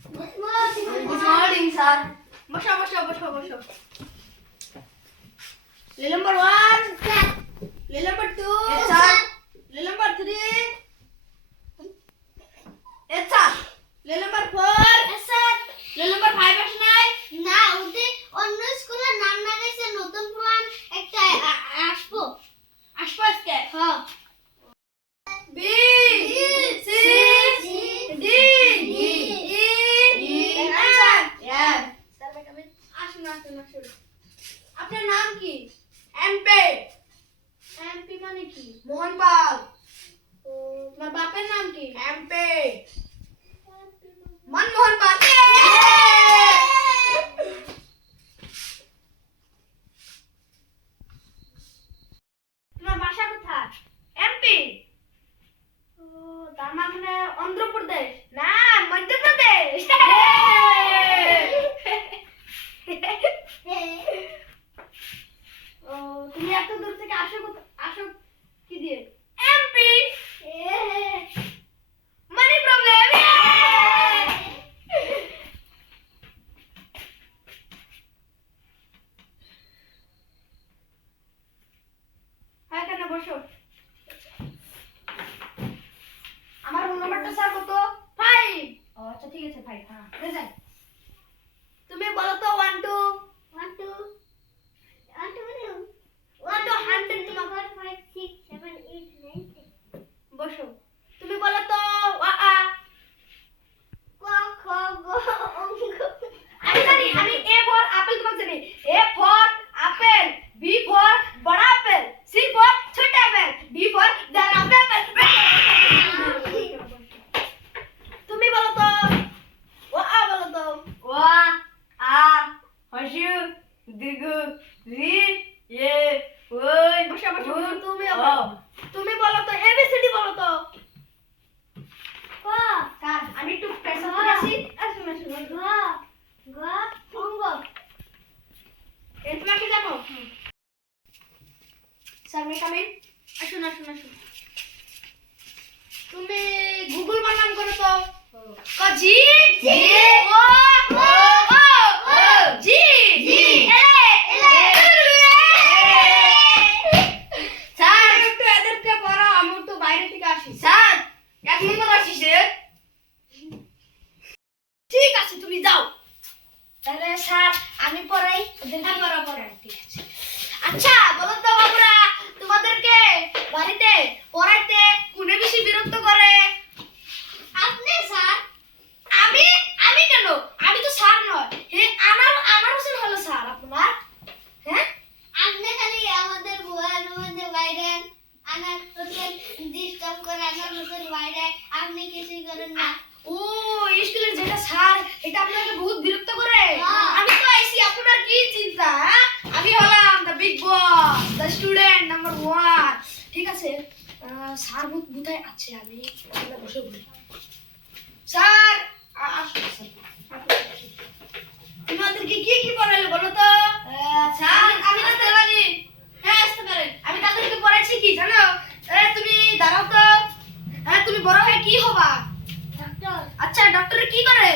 Good morning, sir. বসো বসো বসো বসো। Roll number 1, roll number 2, yes, sir. Roll number 3, yes, sir. Roll number 4, yes, sir. Roll number 5 আসে নাই? না ওতে অন্য স্কুলের নাম না গেছে নতুন প্ল্যান একটা আসবো আসবো আজকে। হ্যাঁ B, C, D, E, F, yes. Sir, may kami আসুন আসুন আসুন। আপনার নাম কি? এমপি। এমপি মানে কি মোহন পাল। ও তোমার বাপের নাম কি? এমপি মনমোহন পাল। তোমার বাসা কোথায়? এমপি। ও তার মানে অন্ধ্রপ্রদেশ না মধ্যপ্রদেশ। ও তুমি এত দূর থেকে আসো কি দিয়ে? MP money problem. হ্যাঁ কেন বসো। আমার রোল নাম্বারটা স্যার কত? 5। ও আচ্ছা ঠিক আছে 5। হ্যাঁ প্রেজেন্ট। তুমি বলো তো 1 2 1 2 1 2 1 to 100 তোমার 4 5 6 7 8 9 10 বসো। তুমি বলো তো আ ক খ গ অঙ্ক আমি জানি আমি A for apple তোমাকে জানি। A for apple, B for বড় apple, C for ছোট apple, D for দানা apple। তুমি বলো তো আ বলো তো আ হসু দিগু রি এ ওই বসো বসো তুমি তুমি বলো তো ABCD বলো তো। ক স্যার আমি একটু প্রেসার করে আসি। আসুন আসুন গ গ অঙ্ক এর তোমাকে জানো? Sir may come in. আসুন আসুন আসুন। তুমি গুগল বানান করো তো। ক জি জি ও ও জি জি স্যার একটু এদেরকে পড়াও আমি একটু বাইরে থেকে আসি। স্যার 1 নম্বর আসিস রে। ঠিক আছে তুমি যাও। তাহলে স্যার আমি পড়াই ওদের পড়াই ঠিক আছে। আচ্ছা বলো তো বাবুরা তোমাদেরকে বাড়িতে পড়াইতে কোনে বেশি বিরক্ত করে? আপনি স্যার আমি আমি কেন? আমি তো স্যার নয়। হে আনার হোসেন হলো স্যার আপনার। হ্যাঁ আপনি খালি আমাদের গোয়ার মধ্যে বাইরে আনার হোসেন ডিস্টার্ব করে আনার হোসেন বাইরে আপনি কিছুই করেন না ও স্কুলের যেটা স্যার এটা আপনাকে বহুত বিরক্ত করে। হ্যাঁ। আমি তো আইছি আপনার কি চিন্তা? হ্যাঁ? আমি হলাম the big boss the student number 1। ঠিক আছে স্যার কোথায় আছে আমি ওখানে বসে বলি। স্যার আসুন স্যার তোমাদেরকে কি কি পড়াইলো বলো তো? স্যার আমি আসতে পারি। হ্যাঁ আসতে পারেন। আমি তাদেরকে পড়াইছি কি জানো? তুমি দাঁড়াও তো। হ্যাঁ তুমি বড় হয়ে কি হবা? ডক্টর আচ্ছা ডক্টরে কি করে?